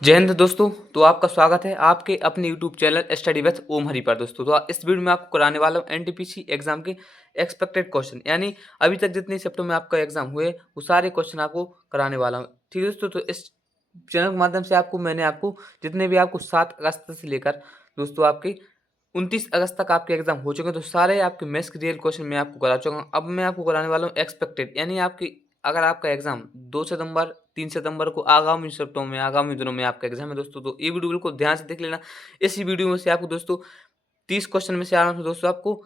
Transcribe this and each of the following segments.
जय हिंद दोस्तों। तो आपका स्वागत है आपके अपने YouTube channel study with Om Hari पर। दोस्तों तो इस वीडियो में आपको कराने वाला हूँ एनटीपीसी एग्जाम के एक्सपेक्टेड क्वेश्चन, यानी अभी तक जितने शिफ्टों में आपका एग्जाम हुए वो सारे क्वेश्चन आपको कराने वाला हूँ। ठीक है दोस्तों, तो इस चैनल के माध्यम से मैंने आपको जितने भी आपको 7 अगस्त से लेकर दोस्तों आपके 29 अगस्त तक आपके एग्जाम हो चुके हैं, तो सारे आपके मैथ्स के रियल क्वेश्चन मैं आपको करा चुका हूँ। अब मैं आपको कराने वाला हूँ एक्सपेक्टेड, यानी आपकी अगर आपका एग्जाम 2 सितंबर 3 सितंबर को आगामी शिफ्टों में आगामी दिनों में आपका एग्जाम है दोस्तों, तो ये वीडियो बिल्कुल ध्यान से देख लेना। इसी वीडियो में से आपको दोस्तों 30 क्वेश्चन में से आराम से दोस्तों आपको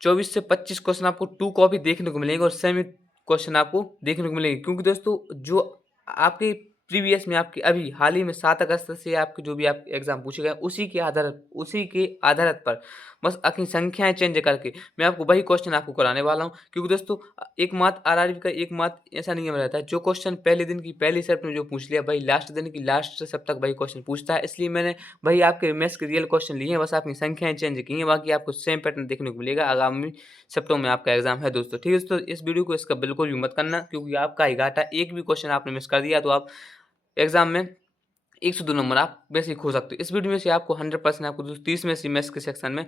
24 से 25 क्वेश्चन आपको 2 कॉपी देखने को मिलेंगे और सेमी क्वेश्चन आपको देखने को मिलेंगे, क्योंकि दोस्तों जो आपके प्रीवियस में आपके अभी हाल ही में 7 अगस्त से आपके जो भी आप एग्जाम पूछे गए उसी के आधार पर बस अपनी संख्याएं चेंज करके मैं आपको वही क्वेश्चन आपको कराने वाला हूं। क्योंकि दोस्तों एक मात्र आरआरबी का एक मात्र ऐसा नियम रहता है, जो क्वेश्चन पहले दिन की पहली शिफ्ट में जो पूछ लिया वही लास्ट दिन की लास्ट शिफ्ट तक वही क्वेश्चन पूछता है। इसलिए मैंने वही आपके मैथ्स के रियल क्वेश्चन लिए हैं, बस आपकी संख्याएं चेंज की हैं, बाकी आपको सेम पैटर्न देखने को मिलेगा आगामी शिफ्टों में आपका एग्जाम है दोस्तों। ठीक है दोस्तों, इस वीडियो को इसका बिल्कुल भी मत करना, क्योंकि आपका ही घाटा। एक भी क्वेश्चन आपने मिस कर दिया तो आप एग्जाम में 1 से 2 नंबर आप वैसे ही खो सकते हो। इस वीडियो में से आपको 100% आपको 30 में से मैथ्स के सेक्शन में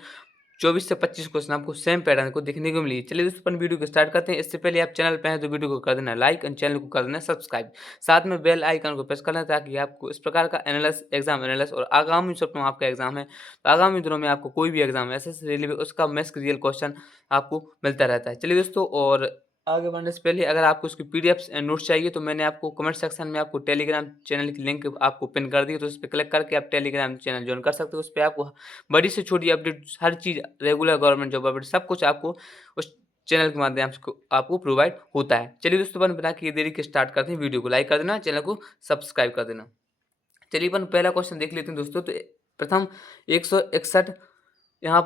24 से 25 क्वेश्चन आपको सेम पैटर्न को देखने को मिली। चलिए दोस्तों अपन वीडियो को स्टार्ट करते हैं। इससे पहले आप चैनल पे हैं तो वीडियो को कर देना लाइक और चैनल को कर देना सब्सक्राइब, साथ में बेल आइकन को प्रेस कर लें ताकि आपको इस प्रकार का एग्जाम एनालिसिस और आगामी सप्ताह में आपका एग्जाम है तो आगामी दिनों में आपको कोई भी एग्जाम ऐसे से रेलवे उसका मैथ्स का रियल क्वेश्चन आपको मिलता रहता है। चलिए दोस्तों, और आगे बढ़ने से पहले अगर आपको उसकी पीडीएफ्स एंड नोट्स चाहिए तो मैंने आपको कमेंट सेक्शन में आपको टेलीग्राम चैनल की लिंक आपको पिन कर दी है, तो उस पर क्लिक करके आप टेलीग्राम चैनल ज्वाइन कर सकते हो। उस पर आपको बड़ी से छोटी अपडेट हर चीज़ रेगुलर गवर्नमेंट जॉब अपडेट सब कुछ आपको उस चैनल के माध्यम से आपको प्रोवाइड होता है। चलिए दोस्तों अपन बिना किए देरी के स्टार्ट करते हैं। वीडियो को लाइक कर देना, चैनल को सब्सक्राइब कर देना। चलिए अपन पहला क्वेश्चन देख लेते हैं दोस्तों। तो प्रथम 161 यहाँ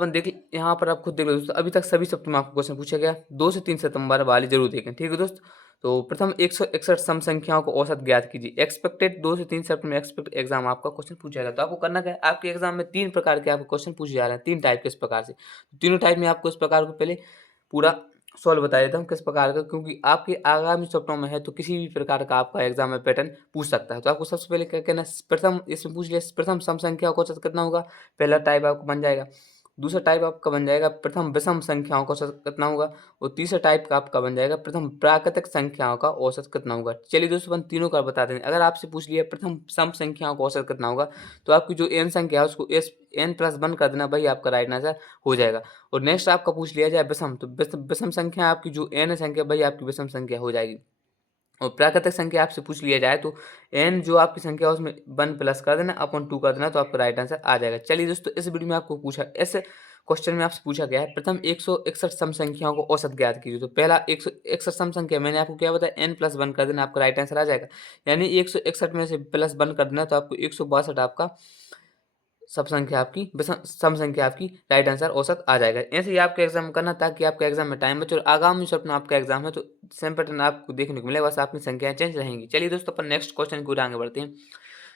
पर आप खुद देख लो दोस्तों, अभी तक सभी शब्दों में आपको क्वेश्चन पूछा गया। 2 से 3 सितंबर वाले जरूर देखें, ठीक है दोस्त। तो प्रथम 161 सम संख्याओं को औसत ज्ञात कीजिए। एक्सपेक्टेड 2 से 3 शब्द में एक्सपेक्ट एग्जाम आपका क्वेश्चन पूछा जाएगा। तो आपको करना क्या है, आपके एग्जाम में 3 प्रकार के आपको क्वेश्चन पूछे जा रहे हैं, 3 टाइप के इस प्रकार से। तीनों टाइप में आपको इस प्रकार को पहले पूरा सॉल्व बता देता हूँ किस प्रकार का, क्योंकि आपके आगामी सप्ताह में है तो किसी भी प्रकार का आपका एग्जाम में पैटर्न पूछ सकता है। तो आपको सबसे पहले क्या कहना है, प्रथम इसमें पूछ लिया प्रथम सम संख्या को औसत कितना होगा, पहला टाइप आपको बन जाएगा। दूसरा टाइप आपका बन जाएगा प्रथम विषम संख्याओं का औसत कितना होगा, और तीसरा टाइप का आपका बन जाएगा प्रथम प्राकृतिक संख्याओं का औसत कितना होगा। चलिए दोस्तों अपन तीनों का बता दें। अगर आपसे पूछ लिया प्रथम सम संख्याओं का औसत कितना होगा, तो आपकी जो एन संख्या है उसको एस n+1 कर देना, वही आपका राइट आंसर हो जाएगा। और नेक्स्ट आपका पूछ लिया जाए विषम, तो विषम संख्या आपकी जो n संख्या वही आपकी विषम संख्या हो जाएगी। और प्राकृतिक संख्या आपसे पूछ लिया जाए तो n जो आपकी संख्या है उसमें 1 प्लस कर देना अपॉन 2 कर देना, तो आपका राइट आंसर आ जाएगा। चलिए दोस्तों, इस वीडियो में आपको पूछा ऐसे क्वेश्चन में आपसे पूछा गया है प्रथम 161 सम संख्याओं को औसत ज्ञात कीजिए। तो पहला 161 सम संख्या मैंने आपको क्या बताया, n+1 कर देना, आपका राइट आंसर आ जाएगा। यानी 161 में से +1 कर देना तो आपको 162 आपका सब संख्या आपकी सम संख्या आपकी राइट आंसर औसत आ जाएगा। ऐसे ही आपका एग्जाम करना ताकि आपके एग्जाम में टाइम बचे और आगामी सप्ताह में आपका एग्जाम है तो सेम पैटर्न आपको देखने को मिलेगा, बस आपकी संख्याएं चेंज रहेंगी। चलिए दोस्तों अपन नेक्स्ट क्वेश्चन की ओर आगे बढ़ते हैं।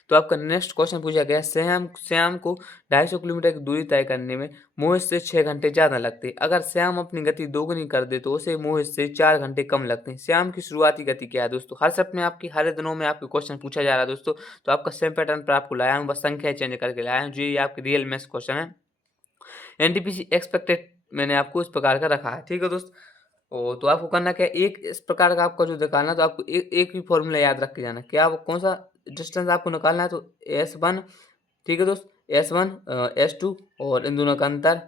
तो आपका नेक्स्ट क्वेश्चन पूछा गया, श्याम श्याम को 250 किलोमीटर की दूरी तय करने में मोहित से 6 घंटे ज़्यादा लगते हैं। अगर श्याम अपनी गति दोगुनी कर दे तो उसे मोहित से 4 घंटे कम लगते हैं। श्याम की शुरुआती गति क्या है दोस्तों। हर शिफ्ट में आपकी हर दिनों में आपके क्वेश्चन पूछा जा रहा है दोस्तों, तो आपका सेम पैटर्न पर आपको लाया हूँ, बस संख्या चेंज करके लाया हूँ। जो ये आपकी रियल मैथ्स क्वेश्चन है एनटीपीसी एक्सपेक्टेड मैंने आपको इस प्रकार का रखा है, ठीक है दोस्त। तो आपको करना क्या है, एक इस प्रकार का आपका जो निकालना, तो आपको एक ही फॉर्मूला याद रख के जाना। क्या वो कौन सा डिस्टेंस आपको निकालना है, तो S1, ठीक है दोस्त, S1 S2 और इन दोनों का अंतर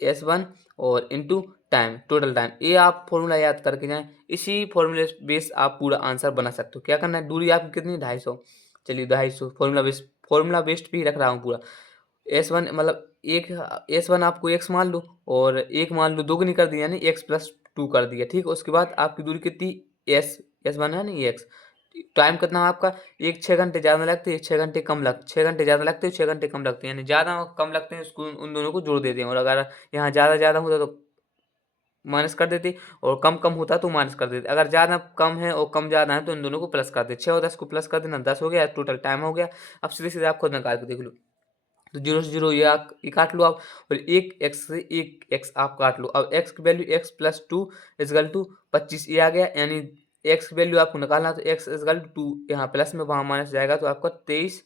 S1 और इंटू टाइम, टोटल टाइम, ये आप फॉर्मूला याद करके जाएं। इसी फॉर्मूले बेस आप पूरा आंसर बना सकते हो। क्या करना है, दूरी आपकी कितनी 250, चलिए 250 फॉर्मूला बेस्ड भी रख रहा हूँ पूरा। S1 मतलब एक S1 आपको x मान लो और एक मान लो दोगुनी कर दी यानी x+2 कर दिया, ठीक है। उसके बाद आपकी दूरी कितनी S1 है नहीं x, टाइम कितना है आपका, एक 6 घंटे ज़्यादा लगते हैं, 6 घंटे कम लग 6 घंटे ज़्यादा लगते हैं, 6 घंटे कम लगते हैं, यानी ज़्यादा कम लगते हैं उसको उन दोनों को जोड़ देते हैं। और अगर यहाँ ज़्यादा होता तो माइनस कर देते और कम कम होता तो माइनस कर देते। अगर ज़्यादा कम है और कम ज़्यादा है तो इन दोनों को प्लस कर देते। 6 और 10 को प्लस कर देना, 10 हो गया, टोटल टाइम हो गया। अब सीधे सीधे आप खुद निकाल के देख लो। तो 0 से 0 ये काट लो आप, और एक x से एक x आप काट लो। अब x की वैल्यू x+2 इजकल टू 25 ये आ गया, यानी x की वैल्यू आपको निकालना, तो x इजकल टू 2 यहाँ प्लस में वहाँ माइनस जाएगा तो आपका 23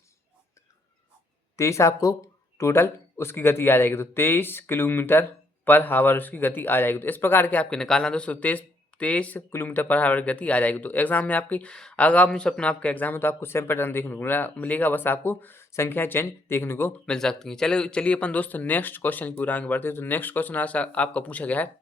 23 आपको टोटल उसकी गति आ जाएगी। तो 23 किलोमीटर पर हावर उसकी गति आ जाएगी। तो इस प्रकार के आपके निकालना दोस्तों 23 किलोमीटर पर हावर गति आ जाएगी। तो एग्जाम में आपकी आगामी सपना आपका एग्जाम है तो आपको सेम पैटर्न देखने को मिलेगा, बस आपको संख्या चेंज देखने को मिल सकती है। चलिए अपन दोस्तों नेक्स्ट क्वेश्चन की ओर आगे बढ़ते हैं। तो नेक्स्ट क्वेश्चन आपका पूछा गया है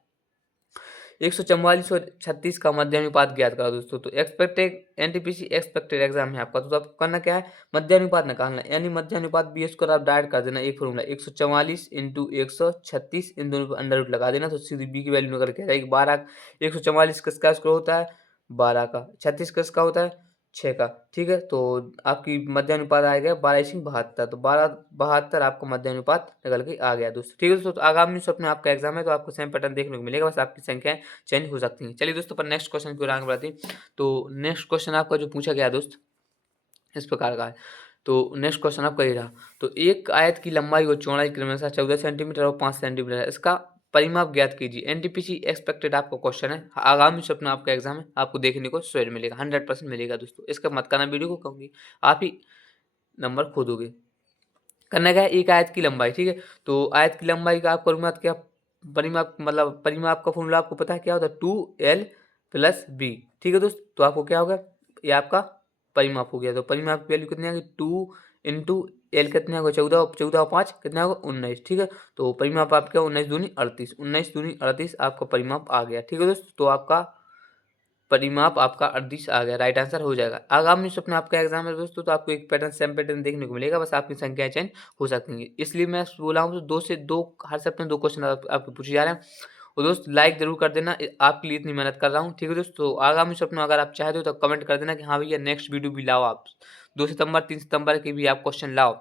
144 और 36 का मध्यानुपात ज्ञात करो दोस्तों। तो एक्सपेक्टेड एनटीपीसी एक्सपेक्टेड एग्जाम है आपका। तो आपको करना क्या है, मध्यानुपात निकालना है, यानी मध्यानुपात बी स्क्वायर आप डायरेक्ट कर देना। एक फॉर्मूला 144 इंटू 136, इन दोनों पर अंडर रूट लगा देना तो सीधी बी की वैल्यू निकल के आ जाएगी 12। 144 किसका स्क्वायर होता है 12 का, 36 किसका होता है 6 का। ठीक है, तो आपकी मध्यानुपात आ गया 12/72। तो 12/72 आपको मध्यानुपात निकल के आ गया दोस्तों। ठीक है दोस्तों, तो आगामी सप्ताह में आपका एग्जाम है तो आपको सेम पैटर्न देखने को मिलेगा, बस आपकी संख्याएं चेंज हो सकती हैं। चलिए दोस्तों, पर नेक्स्ट क्वेश्चन की ओर आगे बढ़ते हैं। तो नेक्स्ट क्वेश्चन आपका जो पूछा गया दोस्त इस प्रकार का है। तो नेक्स्ट क्वेश्चन आपका ये रहा। तो एक आयत की लंबाई और चौड़ाई क्रमशः 14 सेंटीमीटर और 5 सेंटीमीटर है, इसका परिमाप ज्ञात कीजिए। एनटीपीसी एक्सपेक्टेड आपका क्वेश्चन है, आगामी सपना आपका एग्जाम है, आपको देखने को श्योर मिलेगा, 100% मिलेगा दोस्तों। इसका मत करना वीडियो को, क्योंकि आप ही नंबर खो दोगे। करना क्या है, एक आयत की लंबाई, ठीक है, तो आयत की लंबाई का आप परिमाप क्या, परिमाप मतलब परिमाप का फॉर्मूला आपको पता है क्या होता है 2l + b। ठीक है दोस्त, तो आपको क्या होगा, ये आपका परिमाप हो गया। तो परिमाप की वैल्यू कितनी आ गई 2 इंटू एल कितने होगा 14, 14 और 5 कितना होगा 19। ठीक है, तो परिमाप आपका 19 दूनी 38, 19 दूनी 38 आपका परिमाप आ गया। ठीक है दोस्त, तो आपका परिमाप आपका 38 आ गया, राइट आंसर हो जाएगा। आगामी सप्ताह आपका एग्जाम है दोस्तों, तो आपको एक पैटर्न सेम पैटर्न देखने को मिलेगा, बस आपकी संख्या चेंज हो सकती है। इसलिए मैं बोला हूँ तो 2 से 2 हर सप्ताह 2 क्वेश्चन आपके पूछे जा रहे हैं। और दोस्त लाइक जरूर कर देना, आपके लिए इतनी मेहनत कर रहा हूँ। ठीक है दोस्तों, तो आगामी सप्ताह अगर आप चाहते हो तो कमेंट कर देना कि हाँ भैया नेक्स्ट वीडियो भी लाओ आप, 2 सितंबर 3 सितंबर के भी आप क्वेश्चन लाओ,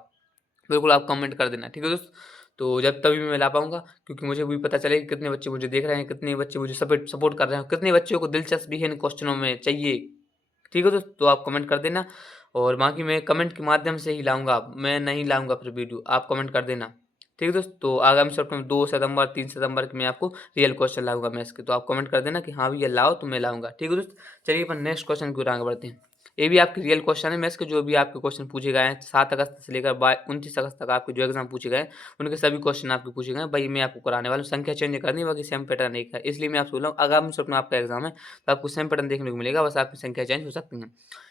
बिल्कुल आप कमेंट कर देना। ठीक है दोस्त, तो जब तभी मैं ला पाऊंगा, क्योंकि मुझे भी पता चले कि कितने बच्चे मुझे देख रहे हैं, कितने बच्चे मुझे सपोर्ट कर रहे हैं, कितने बच्चों को दिलचस्पी है इन क्वेश्चनों में चाहिए। ठीक है दोस्त, तो आप कमेंट कर देना, और बाकी मैं कमेंट के माध्यम से ही लाऊंगा, मैं नहीं लाऊंगा फिर वीडियो, आप कमेंट कर देना। ठीक है दोस्त, तो आगामी सप्ताह में 2 सितंबर 3 सितंबर के मैं आपको रियल क्वेश्चन लाऊंगा मैथ्स के, तो आप कमेंट कर देना कि हाँ भैया लाओ, तो मैं लाऊंगा। ठीक है दोस्त, चलिए अपन नेक्स्ट क्वेश्चन की ओर आगे बढ़ते हैं। ये भी आपके रियल क्वेश्चन है मैथ्स के, जो भी आपके क्वेश्चन पूछे गए हैं 7 अगस्त से लेकर 29 अगस्त तक आपके जो एग्जाम पूछे गए उनके सभी क्वेश्चन आपके पूछे गए भाई, मैं आपको कराने वाला हूँ। संख्या चेंज करनी, बाकी सेम पैटर्न एक है, इसलिए मैं आपसे बोल रहा हूँ आगामी सप्ताह आपका एग्जाम है तो आपको सेम पैटर्न देखने को मिलेगा, बस आपकी संख्या चेंज हो सकती है।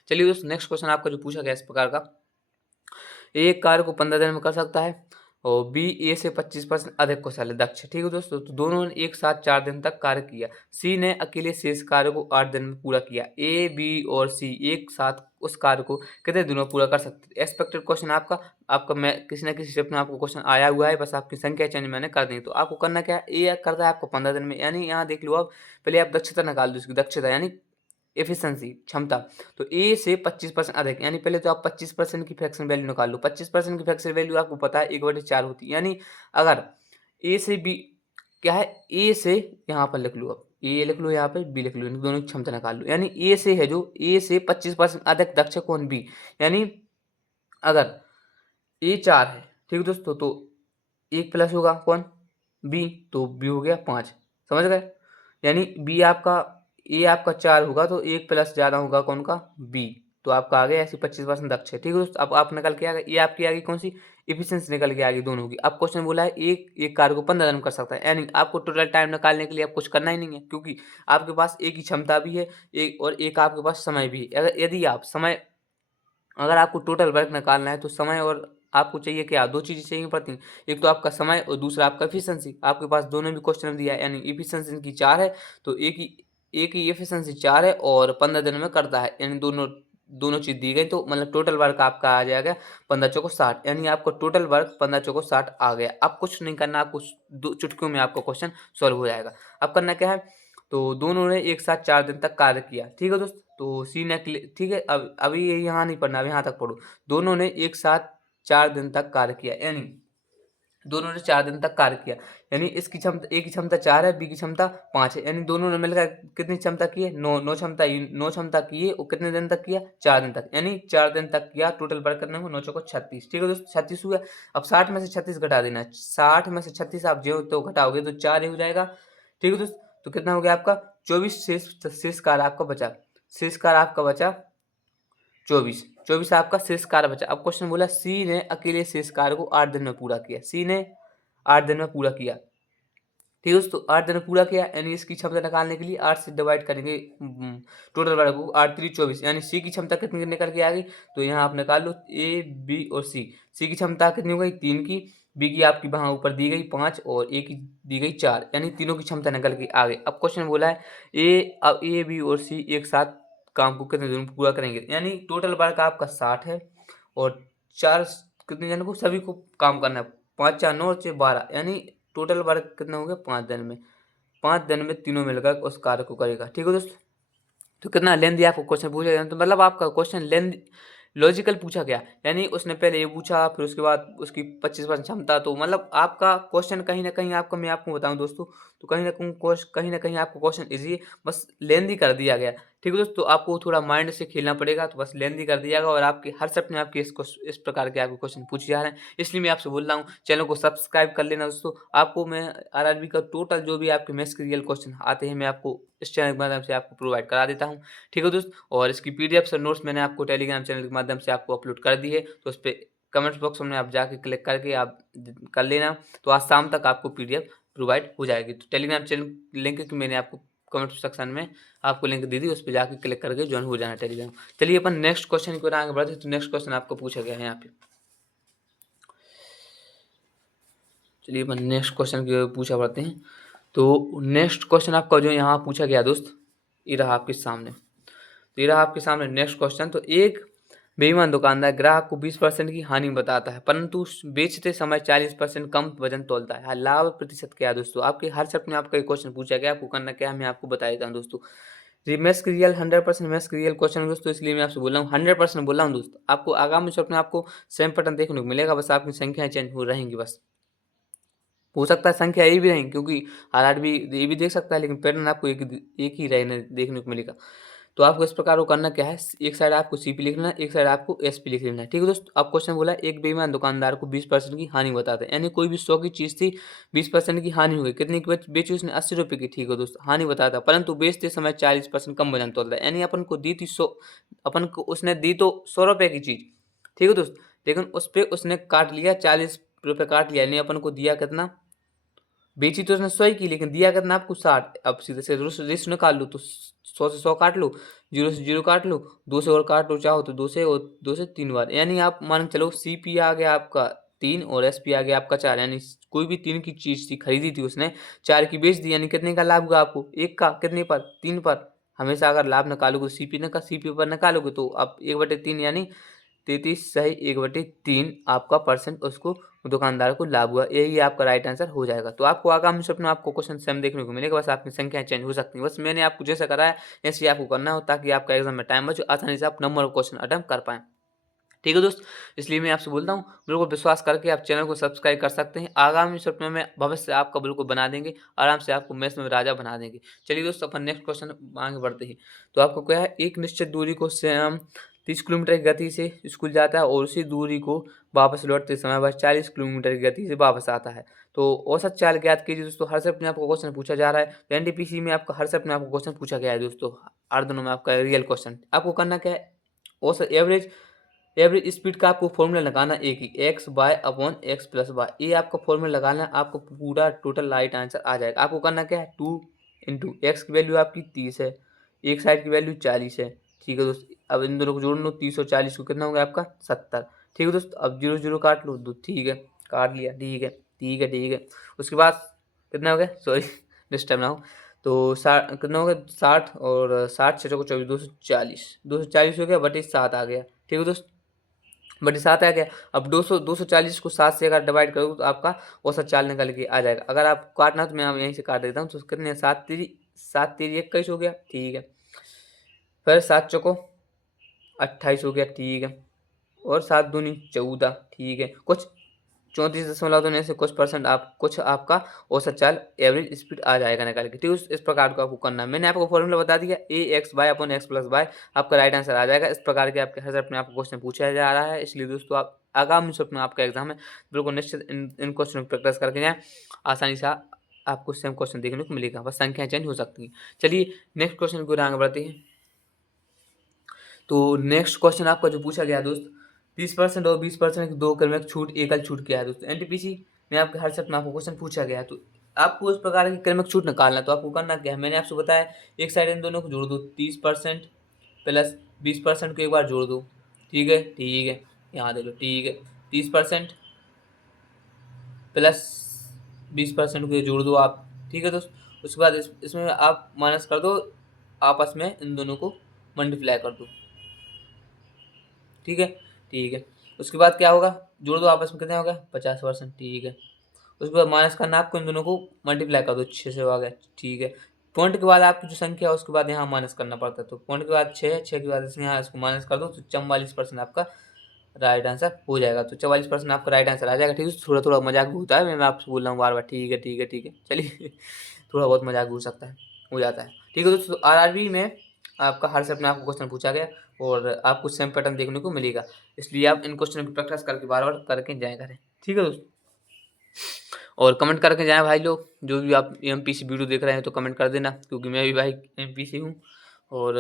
चलिए दोस्तों, नेक्स्ट क्वेश्चन आपका जो पूछा गया इस प्रकार का, एक कार्य को 15 दिन में कर सकता है और बी ए से 25% अधिक कुशल है, दक्ष। ठीक है दोस्तों, तो दोनों ने एक साथ 4 दिन तक कार्य किया। सी ने अकेले शेष कार्य को 8 दिन में पूरा किया। ए बी और सी एक साथ उस कार्य को कितने दिनों में पूरा कर सकते हैं। एक्सपेक्टेड क्वेश्चन आपका मैं किसी ना किसी स्टेप में आपको क्वेश्चन आया हुआ है, बस आपकी संख्या चेंज मैंने कर दी। तो आपको करना क्या है, ए करता है आपको 15 दिन में, यानी यहाँ देख लो आप, पहले आप दक्षता निकाल दो, उसकी दक्षता यानी एफिशिएंसी क्षमता। तो ए से 25% अधिक, यानी पहले तो आप 25% की फ्रैक्शन वैल्यू निकाल लो। 25% की फ्रैक्शन वैल्यू आपको पता है 1/4 होती है, यानी अगर ए से बी क्या है, ए से यहाँ पर लिख लो, अब ए लिख लो, यहाँ पे बी लिख लो, इन दोनों की क्षमता निकाल लो। यानी ए से है जो ए से 25% अधिक दक्ष कौन, बी। यानी अगर ए 4 है, ठीक है दोस्तों, तो 1 प्लस होगा कौन, बी, तो बी हो गया 5, समझ गए। यानी बी आपका, ए आपका 4 होगा तो 1 प्लस ज़्यादा होगा कौन का, बी, तो आपका आ गया ऐसे 25% दक्ष है। ठीक है दोस्तों, अब आप निकल के आ गए, ये आपकी आ गई कौन सी, एफिशिएंसी निकल के आ गई दोनों की। अब क्वेश्चन बोला है एक कार्य को 15 दिन में कर सकता है, यानी आपको टोटल टाइम निकालने के लिए आप कुछ करना ही नहीं है, क्योंकि आपके पास एक ही क्षमता भी है, एक और एक आपके पास समय भी है। अगर यदि आप समय, अगर आपको टोटल वर्क निकालना है तो समय और आपको चाहिए क्या, 2 चीज़ें चाहिए पड़ती हैं, एक तो आपका समय और दूसरा आपका एफिशिएंसी। आपके पास दोनों भी क्वेश्चन में दिया है, यानी एफिशिएंसी इनकी 4 है, तो एक ही एफिशिएंसी 4 है और 15 दिन में करता है, यानी दोनों दोनों चीज़ दी गई, तो मतलब टोटल वर्क आपका आ जाएगा 15 चौको 60, यानी आपको टोटल वर्क 15 चौको 60 आ गया। अब कुछ नहीं करना, आपको 2 चुटकियों में आपका क्वेश्चन सॉल्व हो जाएगा। अब करना क्या है, तो दोनों ने एक साथ 4 दिन तक कार्य किया। ठीक है दोस्त, तो सी ने ठीक है, अब अभी ये यहाँ नहीं पढ़ना, अब यहाँ तक पढ़ो। दोनों ने एक साथ 4 दिन तक कार्य किया, यानी दोनों ने 4 दिन तक कार्य किया, यानी इसकी क्षमता, ए की क्षमता 4 है, बी की क्षमता 5 है, यानी दोनों ने मिलकर कितनी क्षमता की है, 9 क्षमता की है, और कितने दिन तक किया, 4 दिन तक, यानी 4 दिन तक किया। टोटल वर्क करने को 9 चौको 36। ठीक है दोस्तों, 36 हुआ। अब 60 में से 36 घटा देना है, 60 में से 36 आप जो तो घटाओगे तो 4 ही हो जाएगा। ठीक है दोस्तों, तो कितना हो गया आपका 24, शेष कार्य आपका बचा, शेष कार्य आपका बचा 24 24 आपका शेष कार्य बचा। अब क्वेश्चन बोला सी ने अकेले शेष कार्य को 8 दिन में पूरा किया। सी ने 8 दिन में पूरा किया, ठीक है दोस्तों। 8 दिन में पूरा किया यानी इसकी क्षमता निकालने के लिए 8 से डिवाइड करेंगे टोटल वर्ग को, 8 3 24 यानी सी की क्षमता कितनी निकल के आ गई, तो यहाँ आप निकाल लो ए बी और सी। सी की क्षमता कितनी हो गई 3 की, बी की आपकी वहाँ ऊपर दी गई 5 और ए की दी गई 4, यानी तीनों की क्षमता निकल के आ गई। अब क्वेश्चन बोला है अब ए बी और सी एक साथ काम को कितने दिन में पूरा करेंगे, यानी टोटल वर्क आपका 60 है और 4 कितने जन को सभी को काम करना है, 5 4 9 से 12, यानी टोटल वर्क कितना हो गया 5 दिन में। 5 दिन में तीनों मिलकर उस कार्य को करेगा, ठीक है दोस्तों। तो कितना लेंथी आपको क्वेश्चन पूछा गया, तो मतलब आपका क्वेश्चन लेंथ लॉजिकल पूछा गया, यानी उसने पहले ये पूछा फिर उसके बाद उसकी 25% क्षमता, तो मतलब आपका क्वेश्चन कहीं ना कहीं आपका, मैं आपको बताऊं दोस्तों, तो कहीं ना कहीं आपको क्वेश्चन इजी है, बस लेंथी कर दिया गया, ठीक है दोस्तों। तो आपको थोड़ा माइंड से खेलना पड़ेगा, तो बस लेंथी कर दिया गया और आपके हर सप्ताह में आपके इस प्रकार के आपके क्वेश्चन पूछे जा रहे हैं, इसलिए मैं आपसे बोल रहा हूँ चैनल को सब्सक्राइब कर लेना दोस्तों। आपको मैं आरआरबी का टोटल जो भी आपके मैथ्स के रियल क्वेश्चन आते हैं मैं आपको इस चैनल के माध्यम से आपको प्रोवाइड करा देता हूँ, ठीक है दोस्त। और इसकी पीडीएफ और नोट्स मैंने आपको टेलीग्राम चैनल के माध्यम से आपको अपलोड कर दी है, तो उस पर कमेंट्स बॉक्स में आप जाके क्लिक करके आप कर लेना, तो आज शाम तक आपको पीडीएफ प्रोवाइड हो जाएगी। तो टेलीग्राम चैनल लिंक की मैंने आपको कमेंट सेक्शन में आपको लिंक दे दी, उस पर जाके क्लिक करके ज्वाइन हो जाना टेलीग्राम। चलिए अपन नेक्स्ट क्वेश्चन की ओर आगे बढ़ते हैं। तो नेक्स्ट क्वेश्चन आपको पूछा गया है यहाँ पे, चलिए अपन नेक्स्ट क्वेश्चन की ओर पूछा बढ़ते हैं। तो नेक्स्ट क्वेश्चन आपका जो यहाँ पूछा गया दोस्त, ये रहा आपके सामने, तो ये रहा आपके सामने नेक्स्ट क्वेश्चन। तो एक बेईमान दुकानदार ग्राहक को 20% की हानि बताता है, परंतु बेचते समय 40% कम वजन तोलता है। लाभ प्रतिशत क्या है दोस्तों, आपके हर शब्द में आपका एक क्वेश्चन पूछा गया, आपको करना क्या है मैं आपको बता देता हूँ दोस्तों। ये मैथ्स के रियल 100% मैथ्स के रियल क्वेश्चन है दोस्तों, इसलिए मैं आपसे बोल रहा हूँ 100% बोल रहा हूँ दोस्तों। आपको आगामी शब्द में आपको सेम पैटर्न देखने को मिलेगा, बस आपकी संख्याएं चेंज हो रहेंगी बस। हो सकता है संख्या ये भी रहेंगी, क्योंकि आर भी ये भी देख सकता है, लेकिन पैटर्न आपको एक ही रहने देखने को मिलेगा। तो आपको इस प्रकार को करना क्या है, एक साइड आपको सी पी लिख लेना है, एक साइड आपको एस पी लिख लेना है, ठीक है दोस्तों। अब क्वेश्चन बोला एक बेईमान दुकानदार को 20% की हानि बताते हैं, यानी कोई भी 100 की चीज़ थी, 20% की हानि हो गई, कितनी की बेची उसने 80 रुपये की, ठीक है दोस्तों, हानि बताता है, परंतु बेचते समय 40% कम वजन तोलता है, यानी अपन को दी थी 100, अपन को उसने दी तो 100 रुपये की चीज़, ठीक है दोस्त, लेकिन उस पर उसने काट लिया 40 रुपये काट लिया, यानी अपन को दिया कितना, बेची तो उसने 100 ही की, लेकिन दिया कितना आपको 60। अब सीधे से रेस निकाल लो, तो 100 से 100 काट लो, 0 से 0 काट लो, 2 से और काट लो चाहो तो 2 से, और 2 से 3 बार, यानी आप मान के चलो सी पी आ गया आपका 3 और एस पी आ गया आपका 4, यानी कोई भी 3 की चीज़ थी खरीदी थी उसने, 4 की बेच दी, यानी कितने का लाभ हुआ आपको, एक का, कितने पर, 3 पर। हमेशा अगर लाभ निकालोगे सी पी पर निकालोगे तो आप 1/3 यानी 33 सही 1/3 आपका परसेंट उसको दुकानदार को लाभ हुआ, यही आपका राइट आंसर हो जाएगा। तो आपको आगामी शब्द में आपको क्वेश्चन सेम देखने को मिलेगा, बस आपकी संख्याएं चेंज हो सकती हैं, बस मैंने आपको जैसा कराया ऐसे ही आपको करना हो, ताकि आपका एग्जाम में टाइम बचे, आसानी से आप नंबर ऑफ क्वेश्चन अटेम्प्ट कर पाएँ, ठीक है दोस्त। इसलिए मैं आपसे बोलता हूँ बिल्कुल विश्वास करके आप चैनल को सब्सक्राइब कर सकते हैं, आगामी सप्ताह में भविष्य आपका बिल्कुल बना देंगे, आराम से आपको मैथ्स में राजा बना देंगे। चलिए दोस्तों अपन नेक्स्ट क्वेश्चन आगे बढ़ते हैं। तो आपको क्या है, एक निश्चित दूरी को स्वयं 30 किलोमीटर की गति से स्कूल जाता है और उसी दूरी को वापस लौटते समय वह 40 किलोमीटर की गति से वापस आता है, तो औसत चाल ज्ञात कीजिए दोस्तों। हर शब्द में आपको क्वेश्चन पूछा जा रहा है, तो एनटीपीसी में आपका हर शब्द में आपको क्वेश्चन पूछा गया है दोस्तों, हर दिनों में आपका रियल क्वेश्चन। आपको करना क्या है, औसत एवरेज स्पीड का आपको फॉर्मूला लगाना एक ही, X by upon X plus Y, ये आपका फॉर्मूला लगाना, आपको पूरा टोटल राइट आंसर आ जाएगा। आपको करना क्या है, 2 इंटू एक्स की वैल्यू आपकी 30 है, एक साइड की वैल्यू 40 है, ठीक है दोस्त। अब इन दोनों को जोड़ लो, 30 और 40 को कितना होगा आपका 70, ठीक है दोस्त। अब 0 0 काट लो, दो, ठीक है, काट लिया, ठीक है, ठीक है, ठीक है। उसके बाद कितना हो गया, सॉरी डिस्टर्ब ना हो, तो 60 कितना हो गया, 60 और 60 6 को 24, 240 हो गया, बटे 7 आ गया, ठीक है दोस्त, बटे 7 आ गया। अब 240 को 7 से अगर डिवाइड करोगे तो आपका औसत चाल निकल के आ जाएगा। अगर आप काटना तो मैं यहीं से काट देता हूँ, तो कितने 7 3 21 हो गया, ठीक है, फिर 7 चौको 28 हो गया, ठीक है, और 7 दूनी 14, ठीक है, कुछ 34 दशमलव दोनों से कुछ परसेंट आप कुछ आपका औसत चाल एवरेज स्पीड आ जाएगा निकाल के, ठीक है। इस प्रकार को आपको करना है, मैंने आपको फॉर्मूला बता दिया, A X Y upon X plus Y, आपका राइट आंसर आ जाएगा। इस प्रकार के आपके हर शब्द में आपको क्वेश्चन पूछा जा रहा है, इसलिए दोस्तों आप आगामी शब्द में आपका एग्जाम है, बिल्कुल निश्चित इन क्वेश्चन को प्रैक्टिस करके जाएँ, आसानी से आपको सेम क्वेश्चन देखने को मिलेगा, बस संख्याएं चेंज हो सकती हैं। चलिए नेक्स्ट क्वेश्चन को आगे बढ़ते हैं। तो नेक्स्ट क्वेश्चन आपका जो पूछा गया दोस्त, 30% और 20% की दो क्रमिक छूट एकल छूट क्या है दोस्त। एनटीपीसी में आपके हर सप्ताह में आपको क्वेश्चन पूछा गया है, तो आपको उस प्रकार की क्रमिक छूट निकालना है। तो आपको करना क्या है, मैंने आपसे बताया, एक साइड इन दोनों को जोड़ दो, 30% प्लस 20% को एक बार जोड़ दो। ठीक है, ठीक है, यहाँ दे लो, ठीक है, 30% प्लस 20% को ये जोड़ दो आप। ठीक है दोस्त, उसके बाद इसमें आप माइनस कर दो, आपस में इन दोनों को मल्टीप्लाई कर दो। ठीक है, ठीक है, उसके बाद क्या होगा, जोड़ दो आपस में, कितना हो गया 50%। ठीक है, उसके बाद माइनस करना आपको, इन दोनों को मल्टीप्लाई कर दो, 6 से आ गया। ठीक है, पॉइंट के बाद आपकी जो संख्या है उसके बाद यहाँ माइनस करना पड़ता है, तो पॉइंट के बाद 6 है, 6 के बाद इसमें यहाँ इसको माइनस कर दो, तो 44% आपका राइट आंसर हो जाएगा। तो 44% आपका राइट आंसर आ जाएगा। ठीक है, थोड़ा थोड़ा मजाक भी होता है, मैं आपसे बोल रहा हूँ बार बार। ठीक है, ठीक है, ठीक है, चलिए थोड़ा बहुत मजाक भी हो सकता है, हो जाता है। ठीक है दोस्तों, आरआरबी में आपका हर से अपने आपको क्वेश्चन पूछा गया और आपको सेम पैटर्न देखने को मिलेगा, इसलिए आप इन क्वेश्चन की प्रैक्टिस करके बार बार करके जाया करें। ठीक है दोस्तों, और कमेंट करके जाएं भाई लोग, जो भी आप एमपीसी वीडियो देख रहे हैं तो कमेंट कर देना, क्योंकि मैं भी भाई एमपीसी हूँ। और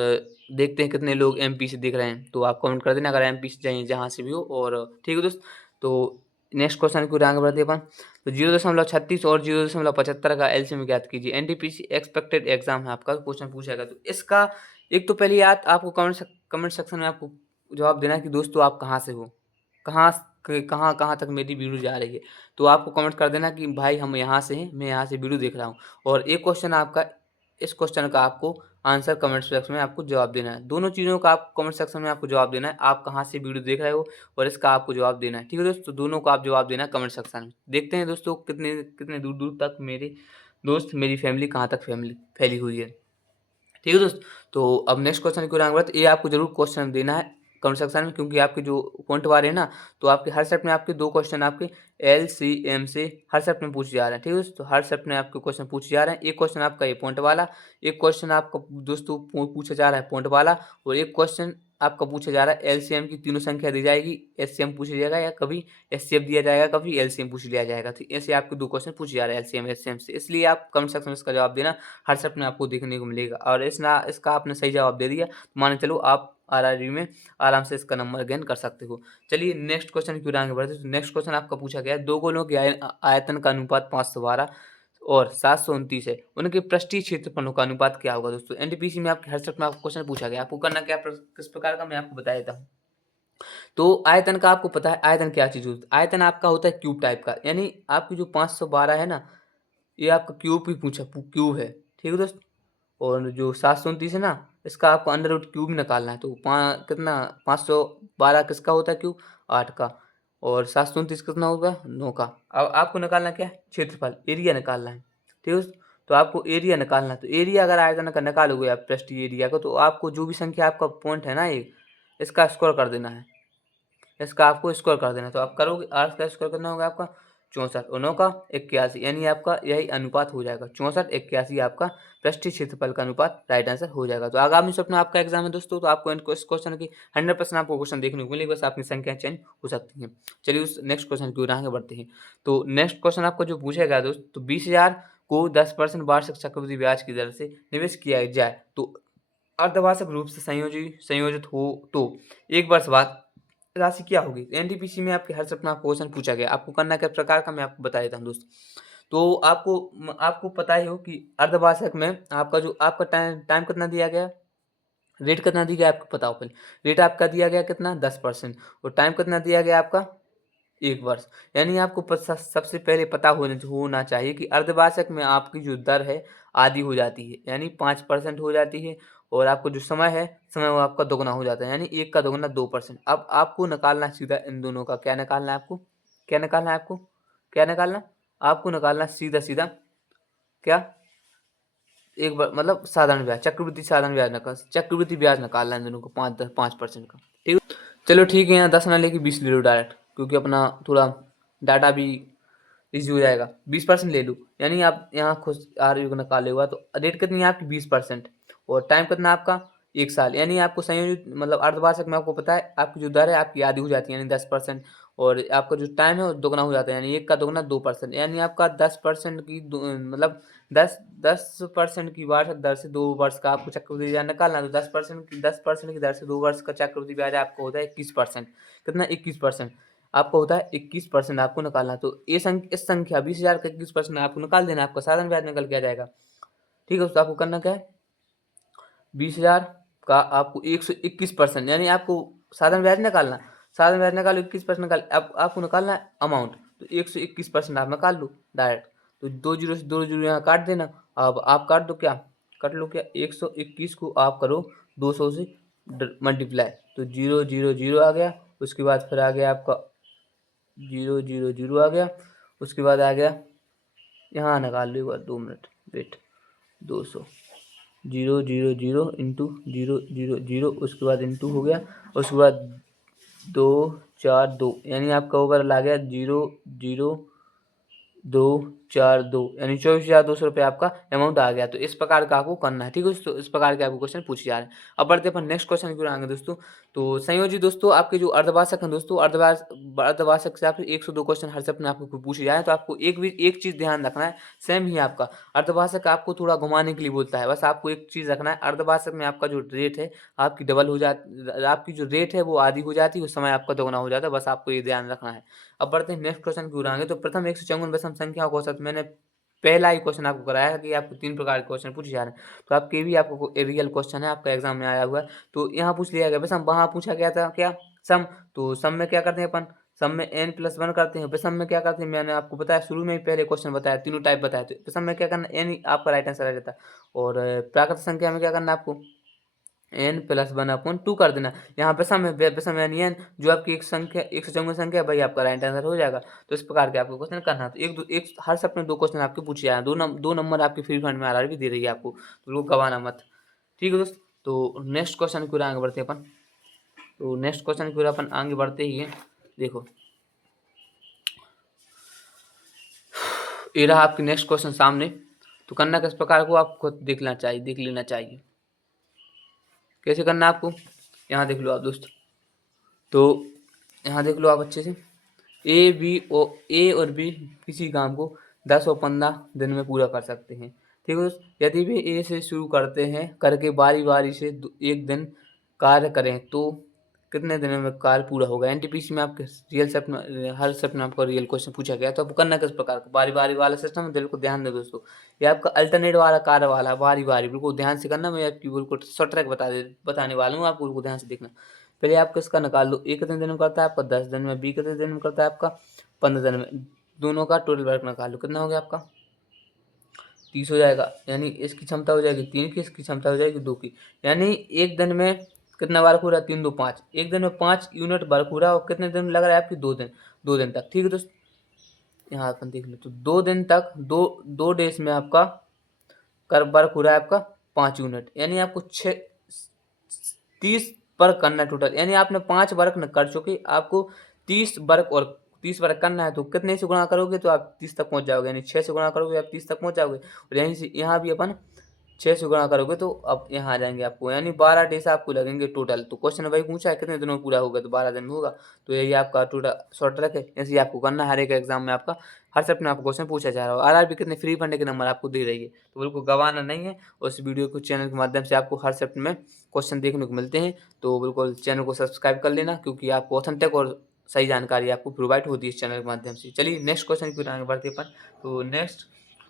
देखते हैं कितने लोग एमपीसी देख रहे हैं, तो आप कमेंट कर देना अगर एमपीसी चाहिए जहाँ से भी हो। और ठीक है दोस्त, तो नेक्स्ट क्वेश्चन की आगे बढ़ते अपन। तो 0.36 और 0.75 का एलसीएम ज्ञात कीजिए। एनटीपीसी एक्सपेक्टेड एग्जाम है आपका, क्वेश्चन पूछेगा। तो इसका एक तो पहले याद आपको कमेंट सेक्शन में आपको जवाब देना है कि दोस्तों आप कहाँ से हो, कहाँ कहाँ कहाँ तक मेरी वीडियो जा रही है। तो आपको कमेंट कर देना कि भाई हम यहाँ से हैं, मैं यहाँ से वीडियो देख रहा हूँ। और एक क्वेश्चन आपका, इस क्वेश्चन का आपको आंसर कमेंट सेक्शन में आपको जवाब देना है। दोनों चीज़ों का आप कमेंट सेक्शन में आपको जवाब देना है, आप कहाँ से वीडियो देख रहे हो और इसका आपको जवाब देना है। ठीक है दोस्तों, दोनों का आप जवाब देना है कमेंट सेक्शन में। देखते हैं दोस्तों कितने कितने दूर दूर तक मेरे दोस्त, मेरी फैमिली कहाँ तक फैमिली फैली हुई है। ठीक है दोस्त, तो अब नेक्स्ट क्वेश्चन की ओर बढ़ते, ये आपको जरूर क्वेश्चन देना है कमेंट सेक्शन में, क्योंकि आपके जो पॉइंट वाले हैं ना, तो आपके हर सेट में आपके दो क्वेश्चन आपके एलसीएम से हर सेट में पूछे जा रहे हैं। ठीक है दोस्तों, हर सेट में आपके क्वेश्चन पूछे जा रहे हैं। एक क्वेश्चन आपका ये पॉइंट वाला, एक क्वेश्चन आपका दोस्तों पूछा जा रहा है पॉइंट वाला, और एक क्वेश्चन आपका पूछा जा रहा है एलसीएम की तीनों संख्या दी जाएगी, एचसीएम पूछा जाएगा, या कभी एचसीएफ दिया जाएगा, कभी एलसीएम पूछ लिया जाएगा। तो ऐसे आपके दो क्वेश्चन पूछे जा रहे हैं एलसीएम एचसीएम से, इसलिए आप कमेंट सेक्शन में इसका जवाब देना, हर सेट में आपको देखने को मिलेगा। और इसका आपने सही जवाब दे दिया, तो मान चलो आप आरआरबी में आराम से इसका नंबर गेन कर सकते हो। चलिए नेक्स्ट क्वेश्चन क्यों आगे बढ़ते हैं। तो नेक्स्ट क्वेश्चन आपका पूछा गया है, दो गोलों के आयतन का अनुपात 512 और 729 है, उनके पृष्ठीय क्षेत्रफलों का अनुपात क्या होगा। दोस्तों एनटीपीसी में आपके हर सेट में आपको क्वेश्चन पूछा गया, आपको करना क्या, किस प्रकार का मैं आपको बता देता हूँ। तो आयतन का आपको पता है, आयतन क्या चीज होती है, आयतन आपका होता है क्यूब टाइप का, यानी आपकी जो 512 है ना, ये आपका क्यूब ही पूछा, क्यूब है। ठीक है दोस्त, और जो 729 है ना, इसका आपको अंडर रूट क्यूब निकालना है। तो कितना 512 किसका होता है क्यूब, 8 का, और 729 कितना होगा, 9 का। अब आपको निकालना क्या है, क्षेत्रफल, एरिया निकालना है। ठीक है दोस्त, तो आपको एरिया निकालना है। तो एरिया अगर आयतन का निकालोगे आप पृष्ठीय एरिया को, तो आपको जो भी संख्या आपका पॉइंट है ना, एक इसका स्क्वायर कर देना है, इसका आपको स्क्वायर कर देना। तो आप करोगे, 8 का स्क्वायर करना होगा आपका 64 और 9 का 81, यानी आपका यही अनुपात हो जाएगा 64 81, आपका पृष्ठीय क्षेत्रफल का अनुपात राइट आंसर हो जाएगा। तो आगामी सप्ताह में आपका एग्जाम है दोस्तों, तो आपको इस क्वेश्चन की 100% आपको क्वेश्चन देखने को मिलेगा, बस आपकी संख्या चेंज हो सकती है। चलिए उस नेक्स्ट क्वेश्चन की ओर आगे बढ़ते हैं। तो नेक्स्ट क्वेश्चन आपका जो पूछेगा दोस्त, तो 20,000 को 10% वार्षिक चक्रवृद्धि ब्याज की दर से निवेश किया जाए तो अर्धवार्षिक रूप से संयोजित हो तो एक वर्ष बाद राशि क्या होगी। एनटीपीसी में आपके हर सप्ताह क्वेश्चन पूछा गया, आपको करना किस प्रकार का मैं आपको बता देता हूँ दोस्त। तो आपको पता ही हो कि अर्धवार्षिक में आपका जो आपका टाइम टाइम कितना दिया गया, रेट कितना दिया गया आपको पता हो पहले। रेट आपका दिया गया कितना 10%, और टाइम कितना दिया गया आपका 1 वर्ष। यानी आपको सबसे पहले पता होना चाहिए कि अर्धवार्षिक में आपकी जो दर है आधी हो जाती है, यानी 5% हो जाती है, और आपको जो समय है, समय वो आपका दोगुना हो जाता है, यानी 1 का दोगुना 2%। अब आपको निकालना है सीधा इन दोनों का, क्या निकालना है आपको, क्या निकालना है आपको, क्या निकालना, आपको निकालना सीधा सीधा क्या, एक बार मतलब साधारण ब्याज, चक्रवृद्धि ब्याज निकालना है इन दोनों को, 5% का। ठीक है, चलो ठीक है, यहाँ 10 ना लेके 20 ले लो डायरेक्ट, क्योंकि अपना थोड़ा डाटा भी इजी हो जाएगा। 20% ले लूँ, यानी आप यहाँ खुद आर यू निकाले हुआ, तो रेट कितनी है आपकी 20%, और टाइम कितना आपका 1 साल, यानी आपको संयोजित मतलब अर्धवार्षिक में आपको पता है आपकी जो दर है आपकी आधी हो जाती है यानी 10%, और आपका जो टाइम है वो दुगना हो जाता है, यानी 1 का दुगना 2%, यानी आपका 10% की मतलब 10% की वार्षिक दर से 2 वर्ष का आपको चक्रवृद्धि ब्याज निकालना, तो 10% की दर से 2 वर्ष का चक्रवृद्धि ब्याज आपको होता है 21%। कितना? 21% आपको होता है, 21% आपको निकालना। तो इस संख्या 20,000 का 21% आपको निकाल देना, आपका साधारण ब्याज निकल के आ जाएगा। ठीक है, तो आपको करना क्या है, 20,000 का आपको 121%, यानी आपको साधारण ब्याज निकालना, साधारण ब्याज निकालो 21% निकाल, अब आपको निकालना है अमाउंट, तो 121% आप निकाल लो डायरेक्ट। तो 2 जीरो से 2 जीरो यहाँ काट देना। अब आप काट दो, क्या कट लो, क्या 121 को आप करो 200 से मल्टीप्लाई, तो 0 0 0 आ गया। उसके बाद फिर आ गया आपका 0 0 0 आ गया। उसके बाद आ गया, यहाँ निकाल लो एक बार, 2 मिनट वेट, 200 0 0 0 इंटू 0 0 0, उसके बाद इंटू हो गया, उसके बाद 2 4 2, यानी आपका ओवरऑल आ गया 0 0 2 4 2, यानी 24,200 रुपये आपका अमाउंट आ गया। तो इस प्रकार का आपको करना है। ठीक है दोस्तों, इस प्रकार के आपको क्वेश्चन पूछे जा रहे हैं। अब बढ़ते अपन नेक्स्ट क्वेश्चन की ओर आएंगे दोस्तों। तो संयोजी दोस्तों आपके जो अर्धवार्षिक हैं दोस्तों, अर्धवार्षिक से आपके 102 क्वेश्चन हर सप्ताह आपको पूछे जाए, तो आपको एक चीज़ ध्यान रखना है, सेम ही आपका अर्धवार्षिक आपको थोड़ा घुमाने के लिए बोलता है, बस आपको एक चीज़ रखना है, अर्धवार्षिक में आपका जो रेट है आपकी डबल हो जाती, आपकी जो रेट है वो आधी हो जाती है, उस समय आपका दोगुना हो जाता है, बस आपको ये ध्यान रखना है। अब बढ़ते हैं नेक्स्ट क्वेश्चन की ओर आगे। तो प्रथम 154 विषम संख्याओं का औसत, मैंने पहला ही क्वेश्चन आपको कराया है कि आपको 3 प्रकार के क्वेश्चन पूछे जा रहे हैं, तो आपके भी आपको रियल क्वेश्चन है, आपका एग्जाम में आया हुआ है। तो यहाँ पूछ लिया गया विषम, वहाँ पूछा गया था क्या, सम। तो सम में क्या करते हैं अपन, सम में n+1 करते हैं। विषम में क्या करते हैं, मैंने आपको बताया शुरू में ही, पहले क्वेश्चन बताया, तीनों टाइप बताया। तो विषम में क्या करना, n ही आपका राइट आंसर आ जाता है। और प्राकृत संख्या में क्या करना है आपको, n+1/2 कर देना। यहाँ विषम यानी n, जो आपकी एक संख्या 154 संख्या है, भाई आपका राइट आंसर हो जाएगा। तो इस प्रकार के आपको क्वेश्चन करना है। तो एक हर सप्ताह 2 क्वेश्चन आपके पूछे जाए, 2 नंबर आपके फ्री फंड में RR भी दे रही है आपको, तो लोग गवाना मत। ठीक है दोस्त, तो नेक्स्ट क्वेश्चन की ओर आगे बढ़ते हैं अपन। तो नेक्स्ट क्वेश्चन की ओर अपन आगे बढ़ते ही है, देखो ये रहा आपकी नेक्स्ट क्वेश्चन सामने। तो करना किस प्रकार को आपको देख लेना चाहिए कैसे करना है आपको। यहाँ देख लो आप दोस्त, तो यहाँ देख लो आप अच्छे से, ए और बी किसी काम को 10 और 15 दिन में पूरा कर सकते हैं। ठीक है दोस्त, यदि वे ए से शुरू करते हैं करके बारी बारी से एक दिन कार्य करें, तो कितने दिनों में कार्य पूरा होगा। एनटीपीसी में आपके रियल सेट में हर सेट में आपको रियल क्वेश्चन पूछा गया, तो आपको करना किस प्रकार का, बारी बारी वाला सिस्टम, दिल को ध्यान दे दोस्तों, ये आपका अल्टरनेट वाला कार्य वाला, बारी बारी बिल्कुल ध्यान से करना। मैं आपकी बिल्कुल शॉर्ट ट्रैक बताने वाला हूँ, आपको बिल्कुल ध्यान से देखना। पहले आप किसका निकाल दो, ए कितने दिन में करता है आपका 10 दिन में, बी कितने दिन में करता है आपका 15 दिन में, दोनों का टोटल वर्क निकाल लो, कितना हो गया आपका 30 हो जाएगा। यानी इसकी क्षमता हो जाएगी 3 की, इसकी क्षमता हो जाएगी 2 की, यानी एक दिन में कितना वर्क हो रहा है, 3 2 5, एक दिन में 5 यूनिट वर्क हो रहा है, और कितने दिन लग रहा है आपकी 2 दिन तक। ठीक है दोस्त, यहाँ अपन देख लो, तो 2 दिन तक, दो डेज में आपका कर वर्क हो रहा है आपका 5 यूनिट, यानी आपको 30 वर्क करना है टोटल, यानी आपने 5 वर्क न कर चुके, आपको 30 वर्क करना है। तो कितने से गुणा करोगे तो आप 30 तक पहुंच जाओगे, यानी 6 से गुणा करोगे आप 30 तक पहुंच जाओगे। और यहीं से यहाँ भी अपन 6 से गुणा करोगे तो अब यहाँ आ जाएंगे आपको, यानी 12 डेज आपको लगेंगे टोटल। तो क्वेश्चन भाई पूछा है कितने दिनों में पूरा होगा, तो 12 दिन में होगा। तो यही आपका टोटल शॉर्ट ट्रैक है, ऐसे ही आपको करना है। हर एक एग्जाम में आपका हर सप्ताह में आपको क्वेश्चन पूछा जा रहा है, RRB कितने फ्री फंड के नंबर आपको दे रही है, तो बिल्कुल गंवाना नहीं है। और इस वीडियो को चैनल के माध्यम से आपको हर सप्ताह में क्वेश्चन देखने को मिलते हैं, तो बिल्कुल चैनल को सब्सक्राइब कर लेना, क्योंकि आपको ऑथेंटिक और सही जानकारी आपको प्रोवाइड होती है इस चैनल के माध्यम से। चलिए नेक्स्ट क्वेश्चन की ओर आगे बढ़ते हैं अपन। तो नेक्स्ट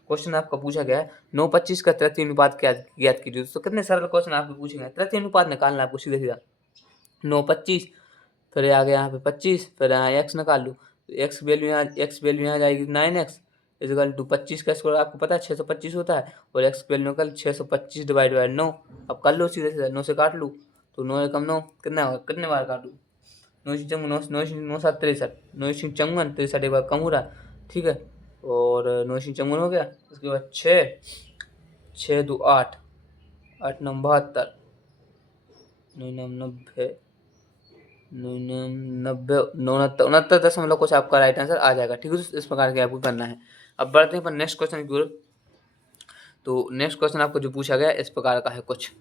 क्वेश्चन आपका पूछा गया है 9:25 का तृतीय अनुपात क्या ज्ञात कीजिए। तो कितने सरल क्वेश्चन आपको पूछे गए, तृतीय अनुपात निकालना आपको सीधा सीधा 9:25, फिर आ गया यहाँ पे 25, फिर यहाँ x निकाल लो, तो x वैल्यू यहाँ जाएगी 9x इजकल टू 25 का स्क्वायर आपको पता है 625 होता है, और x वैल्यू निकल 625 डिवाइड बाई 9। अब कर लो सीधे सीधे, 9 से काट लूँ तो 9 एकम 9, कितना होगा, कितने बार काटूँ, 9 9 7 63, 9 54, 63 एक बार कम हो रहा, ठीक है। और 9 54 हो गया, उसके बाद 6 2 8, 8 9 72, 9 9 90, 69 दशमलव कुछ आपका राइट आंसर आ जाएगा। ठीक है, इस प्रकार के आपको करना है। अब बढ़ते हैं पर नेक्स्ट क्वेश्चन की ओर। तो नेक्स्ट क्वेश्चन आपको जो पूछा गया इस प्रकार का है कुछ,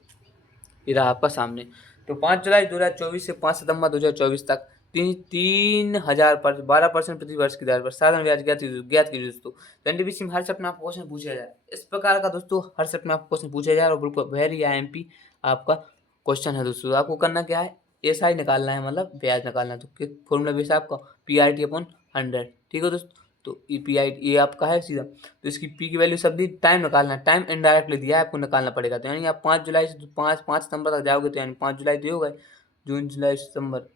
ये रहा आपका सामने। तो 5 जुलाई 2024 से 5 सितंबर 2024 तक 3000 पर 12% प्रति वर्ष की दर पर साधारण ब्याज ज्ञात कीजिए दोस्तों। तो एनटीपीसी में हर शिफ्ट में आपको क्वेश्चन पूछा जाए इस प्रकार का दोस्तों, हर शिफ्ट में आपको क्वेश्चन पूछा जाए और बिल्कुल वेरी आईएमपी आपका क्वेश्चन है दोस्तों। आपको करना क्या है, एसआई निकालना है, मतलब ब्याज निकालना है। तो फॉर्मूला बेस आपका पीआरटी अपॉन 100, ठीक है दोस्तों। तो ये आपका है सीधा। तो इसकी पी की वैल्यू सब दी, टाइम निकालना है, टाइम इनडायरेक्टली दिया है आपको निकालना पड़ेगा। तो यानी आप 5 जुलाई से 5 सितंबर तक जाओगे तो यानी 5 जुलाई तो हो गए, जून जुलाई सितंबर,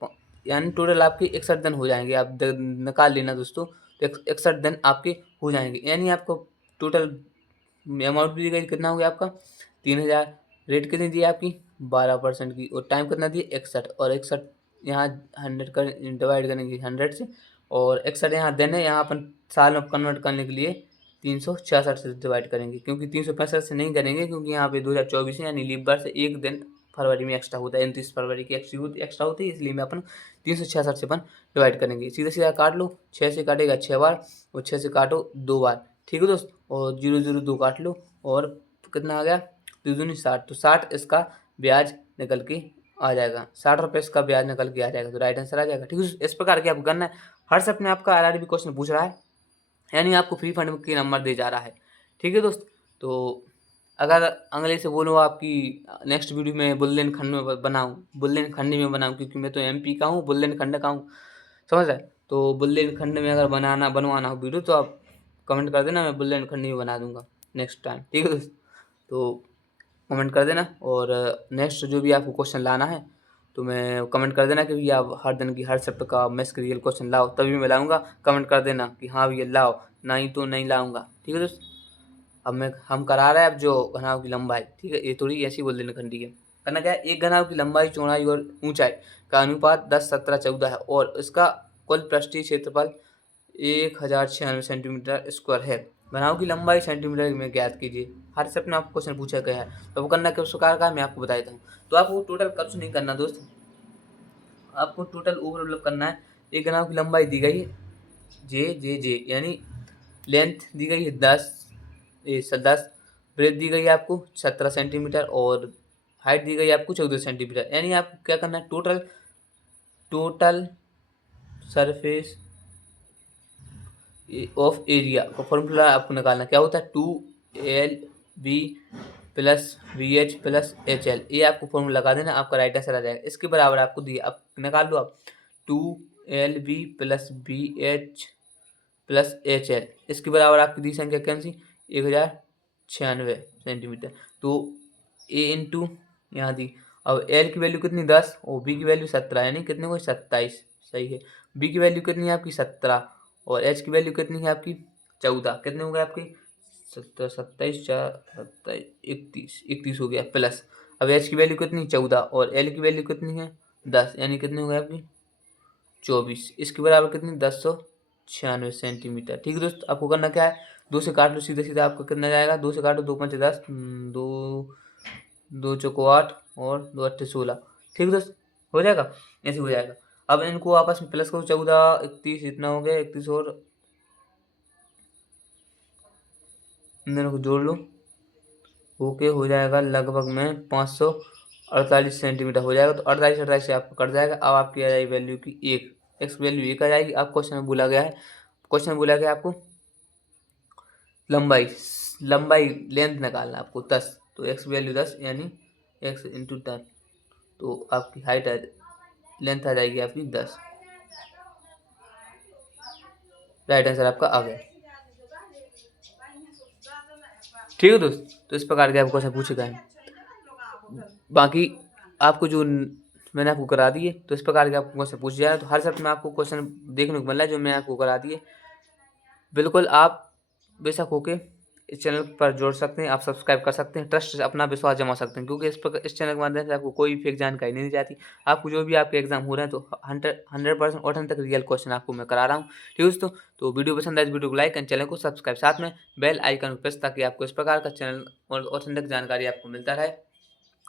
यानी टोटल आपके 61 दिन हो जाएंगे। आप निकाल लेना दोस्तों, तो 61 दिन आपके हो जाएंगे। यानी आपको टोटल अमाउंट भी दी गई, कितना हो गया आपका 3000। रेट कितनी दी है आपकी 12% की, और टाइम कितना दिया 61, और 61 यहाँ 100 कर डिवाइड करेंगे 100 से, और 61 यहाँ दिन है, यहाँ अपन साल में कन्वर्ट करने के लिए 366 से डिवाइड करेंगे, क्योंकि 365 से नहीं करेंगे क्योंकि यहाँ पे 2024 है, यानी लीप वर्ष एक दिन फरवरी में एक्स्ट्रा होता है, 29 फरवरी की एक्स्ट्रा होती है, इसलिए मैं अपन 366 से अपन डिवाइड करेंगे। सीधा सीधा काट लो, 6 से काटेगा 6 बार, और 6 से काटो 2 बार, ठीक है दोस्त। और 002 काट लो, और कितना आ गया 2 दूनी 60, तो 60 इसका ब्याज निकल के आ जाएगा, 60 रुपये इसका ब्याज निकल के आ जाएगा, तो राइट आंसर आ जाएगा, ठीक है। इस प्रकार के आपको करना है। हर सब में आपका आरआरबी क्वेश्चन पूछ रहा है, यानी आपको फ्री फंड के नंबर दे जा रहा है, ठीक है दोस्त। तो अगर अगले से बोलो आपकी नेक्स्ट वीडियो में बुंदेलखंड में बनाऊँ, बुंदेलखंडी में बनाऊँ, क्योंकि मैं तो एमपी का हूँ, बुंदेलखंड का हूँ, समझ रहे। तो बुंदेलखंड में अगर बनवाना हो वीडियो तो आप कमेंट कर देना, मैं बुंदेलखंडी में बना दूंगा नेक्स्ट टाइम, ठीक है दोस्त। तो कमेंट कर देना, और नेक्स्ट जो भी आपको क्वेश्चन लाना है तो मैं कमेंट कर देना कि भैया आप हर दिन की हर सप्ताह का मैथ्स के रियल क्वेश्चन लाओ, तभी मैं लाऊंगा। कमेंट कर देना कि हाँ भैया लाओ, नहीं तो नहीं लाऊंगा, ठीक है दोस्त। अब हम करा रहे हैं अब जो घनाव की लंबाई, ठीक है, ये थोड़ी ऐसी बोल देना खंडी है। करना क्या है, एक घनाव की लंबाई, चौड़ाई और ऊंचाई का अनुपात 10, 17, 14 है, और इसका कुल पृष्ठीय क्षेत्रफल 1096 सेंटीमीटर स्क्वायर है। घनाव की लंबाई सेंटीमीटर में ज्ञात कीजिए। हर स्टेप में आपको क्वेश्चन पूछा गया है, तो वो करना किस प्रकार का मैं आपको बता देता हूँ। तो आपको टोटल कुछ नहीं करना दोस्त, आपको टोटल ओवरऑल करना है। एक घनाव की लंबाई दी गई है जे, यानी लेंथ दी गई है 10, ब्रेथ दी गई है आपको 17 सेंटीमीटर, और हाइट दी गई है आपको 14 सेंटीमीटर। यानी आपको क्या करना है, टोटल सरफेस ऑफ एरिया का फॉर्मूला आपको निकालना क्या होता है, 2LB plus VH plus HL, ये आपको फॉर्मूला लगा देना, आपका राइट आंसर आ जाएगा। इसके बराबर आपको दिया, अब निकाल लो आप 2LB plus VH plus HL, इसके बराबर आपकी दी संख्या कौन सी 1096 सेंटीमीटर। तो A इंटू यहाँ दी, अब L की वैल्यू कितनी 10 और B की वैल्यू 17, यानी कितने को 27, सही है। B की वैल्यू कितनी है आपकी 17, और H की वैल्यू कितनी है आपकी 14, कितने हो गए आपके 17, 27, 4, 27, 31 हो गया प्लस। अब H की वैल्यू कितनी 14, और L की वैल्यू कितनी है 10, यानी कितने हो गए आपकी 24, इसके बराबर कितनी 1096 सेंटीमीटर, ठीक है दोस्त। आपको करना क्या है, 2 से काट लो, सीधा सीधा आपका कितना जाएगा, 2 से काटो, 2 5 10, 2 चौको 8, और 2 8 16, ठीक है दोस्त, हो जाएगा, ऐसे हो जाएगा। अब इनको आपस में प्लस करो, 14 31 इतना हो गया, 31 और इन दोनों को जोड़ लो, ओके हो जाएगा लगभग में 548 सेंटीमीटर हो जाएगा। तो 48 से आपको कट जाएगा। अब आपकी आ जाएगी वैल्यू की 1, एक्स वैल्यू 1 आ जाएगी। आप क्वेश्चन में बोला गया है, क्वेश्चन में बोला गया आपको लंबाई लेंथ निकालना आपको 10, तो एक्स वैल्यू 10 यानी एक्स इंटू 10, तो आपकी हाइट लेंथ आ जाएगी आपकी 10, राइट आंसर आपका आ गया, ठीक है दोस्त। तो इस प्रकार के आपको क्वेश्चन पूछे गए हैं। बाकी आपको जो मैंने आपको करा दिए, तो इस प्रकार के आपको क्वेश्चन पूछ जाए, तो हर सब्जेक्ट में आपको क्वेश्चन देखने को मिल रहा है जो मैंने आपको करा दिए। बिल्कुल आप बेशक होके इस चैनल पर जोड़ सकते हैं, आप सब्सक्राइब कर सकते हैं, ट्रस्ट से अपना विश्वास जमा सकते हैं, क्योंकि इस चैनल के माध्यम से आपको कोई फेक जानकारी नहीं दी जाती। आपको जो भी आपके एग्जाम हो रहे हैं तो 100% ऑथेंटिक तक रियल क्वेश्चन आपको मैं करा रहा हूँ, ठीक है दोस्तों। तो वीडियो पसंद आए तो वीडियो को लाइक एंड चैनल को सब्सक्राइब, साथ में बेल आइकन प्रेस, ताकि आपको इस प्रकार का चैनल और ऑथेंटिक जानकारी आपको मिलता रहे।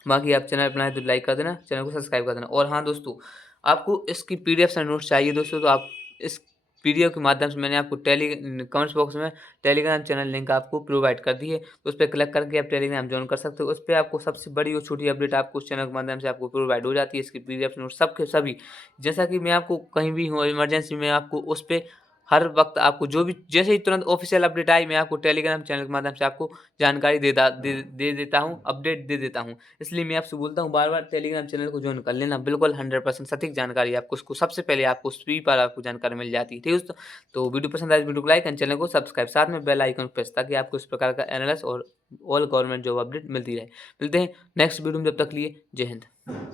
बाकी आप चैनल बनाए तो लाइक कर देना, चैनल को सब्सक्राइब कर देना। और हाँ दोस्तों, आपको इसकी PDF से नोट्स चाहिए दोस्तों, तो आप इस पीडीएफ के माध्यम से मैंने आपको कमेंट्स बॉक्स में टेलीग्राम चैनल लिंक आपको प्रोवाइड कर दी है। तो उस पे क्लिक करके आप टेलीग्राम जॉइन कर सकते हो। उस पे आपको सबसे बड़ी और छोटी अपडेट आपको उस चैनल के माध्यम से आपको प्रोवाइड हो जाती है। इसकी पीडीएफ नोट सबके सभी, जैसा कि मैं आपको कहीं भी हूँ इमरजेंसी में आपको उस पे हर वक़्त आपको जो भी जैसे ही तुरंत ऑफ़िशियल अपडेट आई, मैं आपको टेलीग्राम चैनल के माध्यम से आपको जानकारी दे देता हूँ, अपडेट दे देता हूँ। इसलिए मैं आपसे बोलता हूँ बार-बार टेलीग्राम चैनल को जॉइन कर लेना, बिल्कुल 100% सटीक जानकारी आपको उसको सबसे पहले आपको उस फ्री पर आपको जानकारी मिल जाती है। ठीक है दोस्तों? तो वीडियो पसंद आए तो वीडियो को लाइक एंड चैनल को सब्सक्राइब, साथ में बेल आइकन प्रेस, ताकि आपको इस प्रकार का एनालिसिस और ऑल गवर्नमेंट जॉब अपडेट मिलती रहे। मिलते हैं नेक्स्ट वीडियो में, तब तक के लिए जय हिंद।